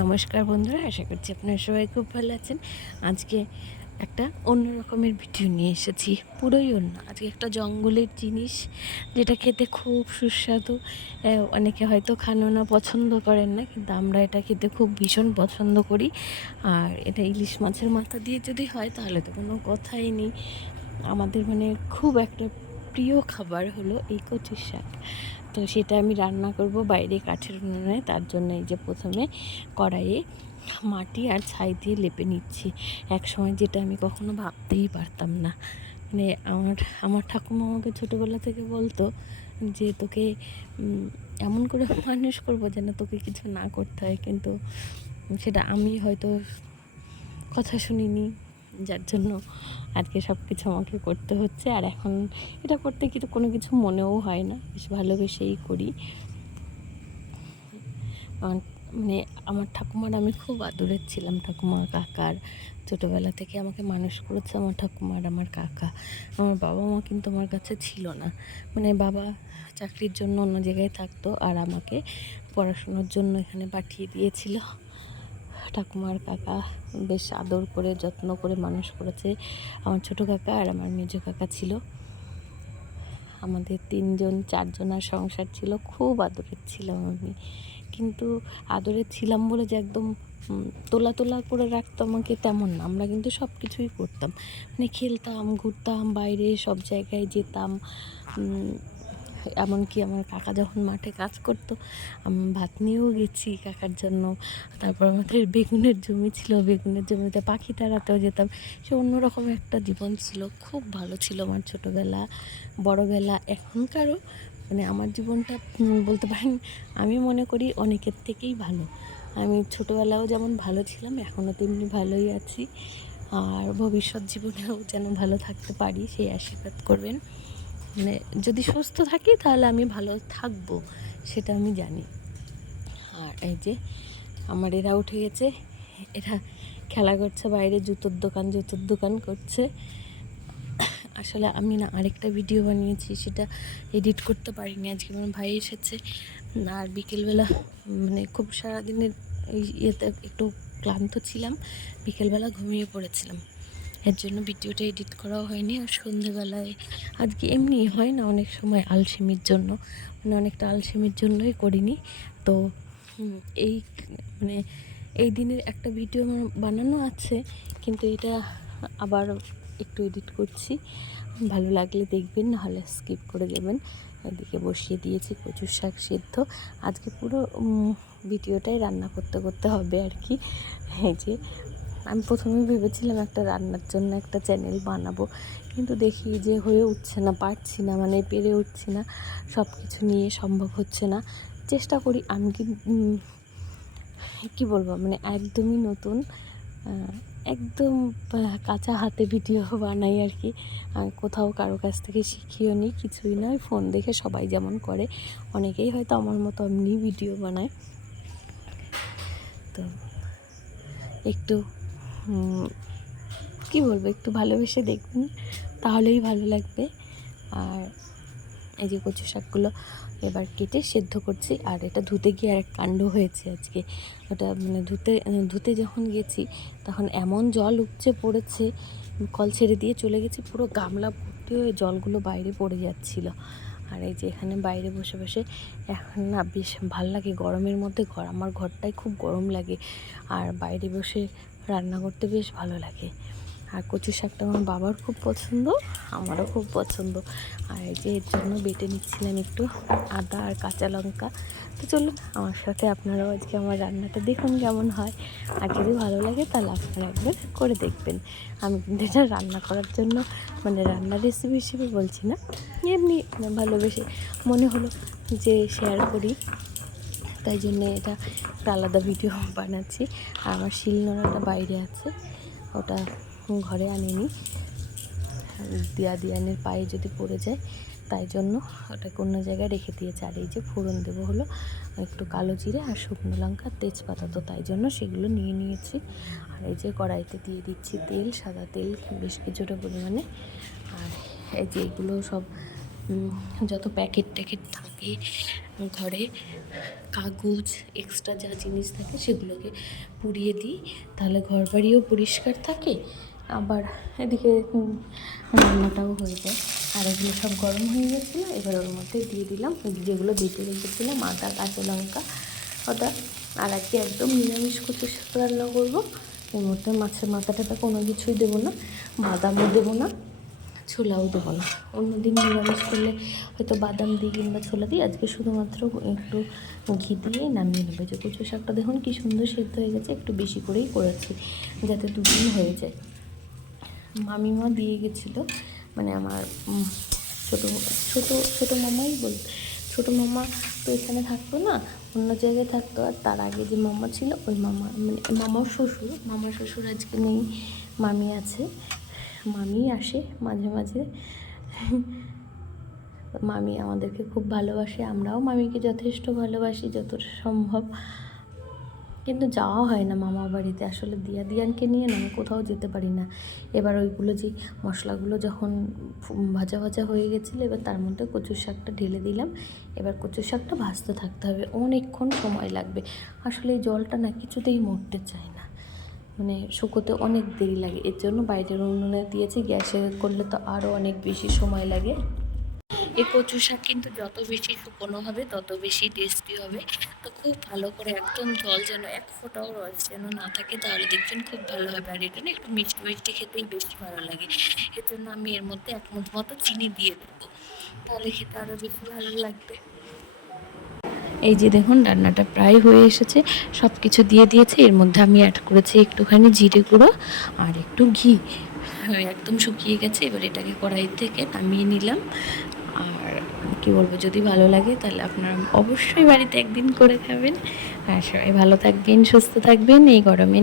নমস্কার বন্ধুরা, আশা করছি আপনারা সবাই খুব ভালো আছেন। আজকে একটা অন্য রকমের ভিডিও নিয়ে এসেছি, পুরোই অন্য। আজকে একটা জঙ্গলের জিনিস, যেটা খেতে খুব সুস্বাদু। অনেকে হয়তো খানো পছন্দ করেন না, কিন্তু আমরা এটা খেতে খুব ভীষণ পছন্দ করি। আর এটা ইলিশ মাছের মাথা দিয়ে যদি হয় তাহলে তো কোনো কথাই নেই। আমাদের মানে খুব একটা প্রিয় খাবার হলো এই কচুর শাক। তো সেটা আমি রান্না করব বাইরে কাঠের উনুনে। তার জন্য এই যে প্রথমে কড়াইয়ে মাটি আর ছাই দিয়ে লেপে নিচ্ছি। এক সময় যেটা আমি কখনো ভাবতেই পারতাম না। মানে আমার ঠাকুমা আমাকে ছোটোবেলা থেকে বলতো যে তোকে এমন করে মানুষ করবো যেন তোকে কিছু না করতে হয়, কিন্তু সেটা আমি হয়তো কথা শুনিনি, যার জন্য আজকে সব কিছু আমাকে করতে হচ্ছে। আর এখন এটা করতে কিন্তু কোনো কিছু মনেও হয় না, বেশ ভালোবেসেই করি। মানে আমার ঠাকুমার আমি খুব আদরের ছিলাম। ঠাকুমা কাকার ছোটোবেলা থেকে আমাকে মানুষ করেছে আমার ঠাকুমার আমার কাকা। আমার বাবা মা কিন্তু আমার কাছে ছিল না। মানে বাবা চাকরির জন্য অন্য জায়গায় থাকতো, আর আমাকে পড়াশুনোর জন্য এখানে পাঠিয়ে দিয়েছিল। ঠাকুমার কাকা বেশ আদর করে যত্ন করে মানুষ করেছে। আমার ছোটো কাকা আর আমার মেজো কাকা ছিল। আমাদের 4জনার সংসার ছিল। খুব আদরের ছিলাম আমি, কিন্তু আদরের ছিলাম বলে যে একদম তোলা করে রাখতো আমাকে তেমন না। আমরা কিন্তু সব কিছুই করতাম, মানে খেলতাম, ঘুরতাম, বাইরে সব জায়গায় যেতাম। এমনকি আমার কাকা যখন মাঠে কাজ করতো, আমি ভাত নিয়েও গেছি কাকার জন্য। তারপর আমাদের বেগুনের জমি ছিল, বেগুনের জমিতে পাখি তাড়াতেও যেতাম। সে অন্যরকম একটা জীবন ছিল, খুব ভালো ছিল আমার ছোটোবেলা বড়োবেলা। এখনকারও মানে আমার জীবনটা বলতে পারেন, আমি মনে করি অনেকের থেকেই ভালো। আমি ছোটোবেলাও যেমন ভালো ছিলাম, এখনও তেমনি ভালোই আছি। আর ভবিষ্যৎ জীবনেও যেন ভালো থাকতে পারি সেই আশীর্বাদ করবেন। মানে যদি সুস্থ থাকি তাহলে আমি ভালো থাকবো, সেটা আমি জানি। আর এই যে আমার এরা উঠে গেছে, এরা খেলা করছে বাইরে, জুতোর দোকান করছে। আসলে আমি না আরেকটা ভিডিও বানিয়েছি, সেটা এডিট করতে পারিনি। আজকে আমার ভাই এসেছে, আর বিকেলবেলা মানে খুব সারাদিনের ইয়েতে একটু ক্লান্ত ছিলাম, বিকেলবেলা ঘুমিয়ে পড়েছিলাম। এর জন্য ভিডিওটা এডিট করাও হয়নি। আর সন্ধেবেলায় আজকে এমনি হয় না অনেক সময় আলসেমির জন্য, মানে অনেকটা আলসেমির জন্যই করিনি। তো এই মানে এই দিনের একটা ভিডিও আমার বানানো আছে, কিন্তু এটা আবার একটু এডিট করছি। ভালো লাগলে দেখবেন, নাহলে স্কিপ করে দেবেন। এদিকে বসিয়ে দিয়েছি কচুর শাক সেদ্ধ। আজকে পুরো ভিডিওটাই রান্না করতে হবে আর কি। এই যে আমি প্রথমে ভেবেছিলাম একটা রান্নার জন্য একটা চ্যানেল বানাবো, কিন্তু দেখি যে হয়ে উঠছে না, পারছি না, মানে পেরে উঠছি না, সব কিছু নিয়ে সম্ভব হচ্ছে না। চেষ্টা করি আমি কি বলবো, মানে একদমই নতুন, একদম কাঁচা হাতে ভিডিও বানাই আর কি। কোথাও কারো কাছ থেকে শিখিও নি, কিছুই নয়, ফোন দেখে সবাই যেমন করে অনেকেই হয়তো আমার মতো এমনি ভিডিও বানায়। তো একটু কি বলবো, একটু ভালোবেসে দেখবেন, তাহলেই ভালো লাগবে। আর এই যে কচু শাকগুলো এবার কেটে সেদ্ধ করছি। আর এটা ধুতে গিয়ে আর এক কাণ্ড হয়েছে আজকে। ওটা মানে ধুতে যখন গেছি তখন এমন জল উপচে পড়েছে, কল ছেড়ে দিয়ে চলে গেছি, পুরো গামলা ভর্তি হয়ে জলগুলো বাইরে পড়ে যাচ্ছিল। আর এই যে এখানে বাইরে বসে এখন না বেশ ভাল লাগে গরমের মধ্যে। আমার ঘরটাই খুব গরম লাগে, আর বাইরে বসে রান্না করতে বেশ ভালো লাগে। আর কচু শাকটা আমার বাবার খুব পছন্দ, আমারও খুব পছন্দ। আর এই যে এর জন্য বেটে নিচ্ছিলাম একটু আদা আর কাঁচা লঙ্কা। তো চলুন আমার সাথে আপনারাও আজকে আমার রান্নাটা দেখুন কেমন হয়। আর যদি ভালো লাগে তাহলে আপনারা একবার করে দেখবেন। আমি কিন্তু এটা রান্না করার জন্য, মানে রান্নার রেসিপি হিসেবে বলছি না, এমনি ভালোবেসে মনে হলো যে শেয়ার করি, তাই জন্যে এটা একটা আলাদা ভিডিও বানাচ্ছি। আর আমার শিলনোড়াটা বাইরে আছে, ওটা ঘরে আনিনি, দিয়ানের পায়ে যদি পড়ে যায়, তাই জন্য ওটাকে অন্য জায়গায় রেখে দিয়েছে। আর এই যে ফোড়ন দেবো হলো একটু কালো জিরে আর শুকনো লঙ্কা, তেজপাতা, তো তাই জন্য সেগুলো নিয়ে নিয়েছি। আর এই যে কড়াইতে দিয়ে দিচ্ছি তেল, সাদা তেল বেশ কিছুটা পরিমাণে। আর এই যে এগুলো সব যত প্যাকেট ট্যাকেট থাকে, ঘরে কাগজ এক্সট্রা যা জিনিস থাকে সেগুলোকে পুড়িয়ে দিই, তাহলে ঘর বাড়িও পরিষ্কার থাকে, আবার এদিকে রান্নাটাও হয়ে যায়। আর এগুলো সব গরম হয়ে গেছিলো, এবার ওর মধ্যে দিয়ে দিলাম যেগুলো বেটে রেখেছিলাম, আদা, কাঁচা লঙ্কা, আদা। আর আজকে একদম নিরামিষ কচু শাক রান্না করবো। এর মধ্যে মাছের মাথাটাটা কোনো কিছুই দেবো না, বাদামও দেবো না, ছোলাও দেবো না। অন্যদিন নিরামিষ করলে হয়তো বাদাম দিই কিংবা ছোলা দিই, আজকে শুধুমাত্র একটু ঘি দিয়েই নামিয়ে নেবে। যে কচু শাকটা দেখুন কি সুন্দর সেদ্ধ হয়ে গেছে, একটু বেশি করেই করেছি যাতে দুদিন হয়ে যায়। মামিমা দিয়ে গেছিলো, মানে আমার ছোটো ছোটো ছোটো মামাই ছোটো মামা তো এখানে থাকতো না, অন্য জায়গায় থাকতো। আর তার আগে যে মামা ছিল ওই মামা, মানে মামার শ্বশুর আজকে নেই, মামি আছে। মামি আসে মাঝে মাঝে। মামি আমাদেরকে খুব ভালোবাসে, আমরাও মামিকে যথেষ্ট ভালোবাসি যতটা সম্ভব। কিন্তু যাওয়া হয় না মামা বাড়িতে, আসলে দিয়ানকে নিয়ে না আমি কোথাও যেতে পারি না। এবার ওইগুলো যে মশলাগুলো যখন ভাজা ভাজা হয়ে গেছিলো, এবার তার মধ্যে কচুর শাকটা ঢেলে দিলাম। এবার কচুর শাকটা ভাজতে থাকতে হবে, অনেকক্ষণ সময় লাগবে। আসলে এই জলটা না কিছুতেই মরতে চায় না, মানে শুকোতে অনেক দেরি লাগে। এর জন্য বাইরের উনুনে দিয়েছি, গ্যাসে করলে তো আরও অনেক বেশি সময় লাগে। এই কচু শাক কিন্তু যত বেশি শুকনো হবে তত বেশি টেস্টি হবে। তো খুব ভালো করে একদম জল যেন এক ফোঁটাও রস যেন না থাকে, তাহলে দেখবেন খুব ভালো হবে। আর এটা না একটু মিষ্টি মিষ্টি খেতেই বেশি ভালো লাগে। এর জন্য আমি এর মধ্যে 1 মুঠ মতো চিনি দিয়ে দেবো, তাহলে খেতে আরও বেশি ভালো লাগবে। এই যে দেখুন রান্নাটা প্রায় হয়ে এসেছে, সব কিছু দিয়ে দিয়েছে। এর মধ্যে আমি অ্যাড করেছি একটুখানি জিরে গুঁড়ো আর একটু ঘি। একদম শুকিয়ে গেছে, এবার এটাকে কড়াই থেকে নামিয়ে নিলাম। আর কি বলবো, যদি ভালো লাগে তাহলে আপনারা অবশ্যই বাড়িতে একদিন করে খাবেন। আর সবাই ভালো থাকবেন, সুস্থ থাকবেন এই গরমে।